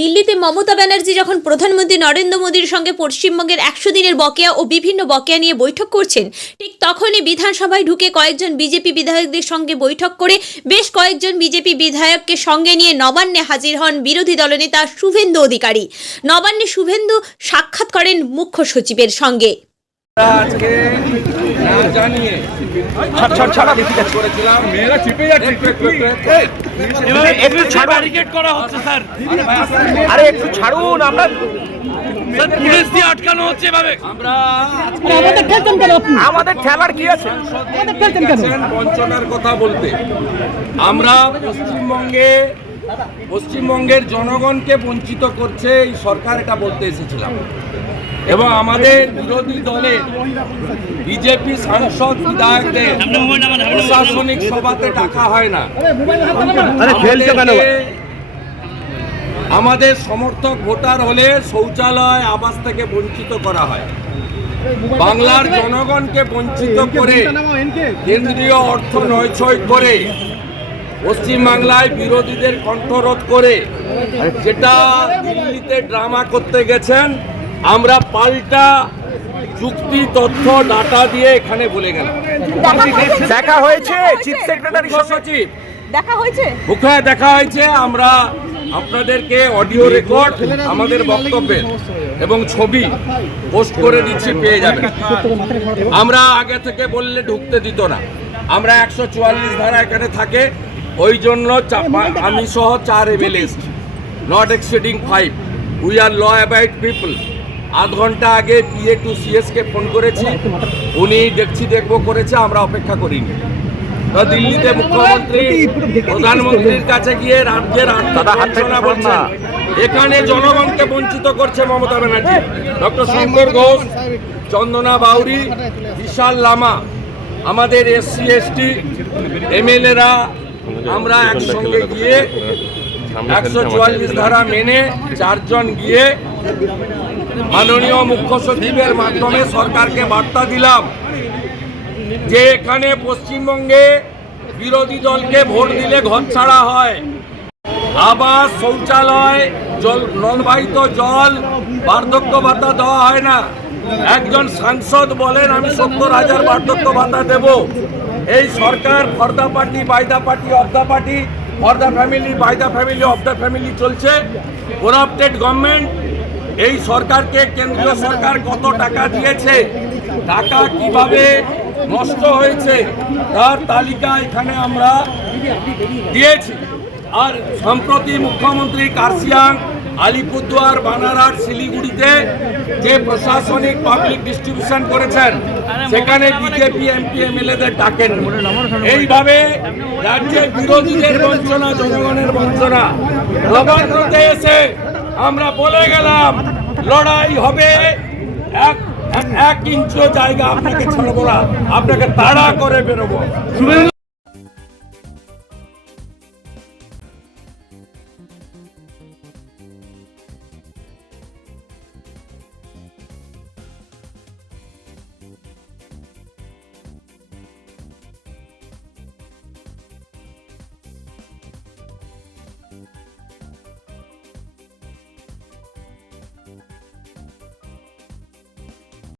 দিল্লিতে মমতা ব্যানার্জি যখন প্রধানমন্ত্রী নরেন্দ্র মোদীর সঙ্গে পশ্চিমবঙ্গের একশো দিনের বকেয়া ও বিভিন্ন বকেয়া নিয়ে বৈঠক করছেন, ঠিক তখনই বিধানসভায় ঢুকে কয়েকজন বিজেপি বিধায়কদের সঙ্গে বৈঠক করে বেশ কয়েকজন বিজেপি বিধায়ককে সঙ্গে নিয়ে নবান্নে হাজির হন বিরোধী দলনেতা শুভেন্দু অধিকারী। নবান্নে শুভেন্দু সাক্ষাৎ করেন মুখ্য সচিবের সঙ্গে। ছাড় ছাড় ছাড়া বেশি যাচ্ছে করেছিলাম মেয়েরা চেপে যাচ্ছে একটু একটু একটু। একটু। এভাবে একটু ছাড়ো ব্যারিকেড করা হচ্ছে স্যার। আরে ভাই, আসতে দিন। আরে একটু ছাড়ুন আমরা পুলিশ দিয়ে আটকানো হচ্ছে এভাবে। আমাদের খেলছেন কেন আপনি? আমাদের ঠেলার কি আছে? আমাদের খেলছেন কেন? বঞ্চনার কথা বলতে আমরা পশ্চিমবঙ্গে পশ্চিমবঙ্গের জনগণকে বঞ্চিত করছে এই সরকার এটা বলতে এসেছিলাম। এবং আমাদের বিরোধী দলের বিজেপি সাংসদ বিধায়কদের প্রশাসনিক সভাতে ডাকা হয় না। আমাদের সমর্থক ভোটার হলে শৌচালয় আবাস থেকে বঞ্চিত করা হয়। বাংলার জনগণকে বঞ্চিত করে কেন্দ্রীয় অর্থ নয়ছয় করে পশ্চিমবাংলায় বিরোধীদের কণ্ঠরোধ করে যেটা দিল্লিতে ড্রামা করতে গেছেন আমরা পাল্টা যুক্তি তথ্য ডাটা দিয়ে এখানে বলে গেলাম। দেখা হয়েছে? চিফ সেক্রেটারি সচিব। দেখা হয়েছে? দেখা হয়েছে। আমরা আপনাদেরকে অডিও রেকর্ড আমাদের বক্তব্যের এবং ছবি পোস্ট করে দিচ্ছি পেয়ে যাবেন। আমরা আগে থেকে বললে ঢুকতে দিত না। আমরা একশো চুয়াল্লিশ ধারা এখানে থাকে। ওই জন্য আমি সহ চার MLAs not exceeding five we are law abide people আধ ঘণ্টা আগে পিএ টু সিএসকে ফোন করেছি। উনি দেখছি দেখব করেছে আমরা অপেক্ষা করিনি। তো দিল্লিতে মুখ্যমন্ত্রী প্রধানমন্ত্রীর কাছে গিয়ে রাজ্যের আত্মা বলছেন। এখানে জনগণকে বঞ্চিত করছে মমতা ব্যানার্জি। ডক্টর শঙ্কর ঘোষ চন্দনা বাউরি বিশাল লামা আমাদের এসসি এসটি এমএলএরা আমরা একসঙ্গে গিয়ে একশো চুয়াল্লিশ ধারা মেনে চারজন গিয়ে মাননীয় মুখ্য সচিবের মাধ্যমে সরকারকে বার্তা দিলাম যে এখানে পশ্চিমবঙ্গে বিরোধী দলকে ভোট দিলে ঘর ছাড়া হয়। আবাস, শৌচালয়, জল, নলবাহিত জল, বার্ধক্য ভাতা দেওয়া হয় না। একজন সাংসদ বলেন, আমি সত্তর হাজার বার্ধক্য ভাতা দেব। এই সরকার for the party by the party of the party for the family by the family of the family চলছে। করাপ্টেড গভর্নমেন্ট এই সরকারকে কেন্দ্রীয় সরকার কত টাকা দিয়েছে? টাকা কীভাবে নষ্ট হয়েছে? তার তালিকা এখানে আমরা দিয়েছি। আর সম্প্রতি মুখ্যমন্ত্রী কার্সিয়াং আলিপুরদুয়ার বানারহাট শিলিগুড়িতে যে প্রশাসনিক পাবলিক ডিস্ট্রিবিউশন করেছেন, সেখানে বিজেপি এমপি এমএলএদের ডাকেন এইভাবে রাজ্যের বিরোধীদের বঞ্চনা, জনগণের বঞ্চনা। এসে আমরা বলে গেলাম, লড়াই হবে। এক, এক- ইঞ্চিও জায়গা আপনাকে ছাড়বো না। আপনাকে তাড়া করে বেরোবো।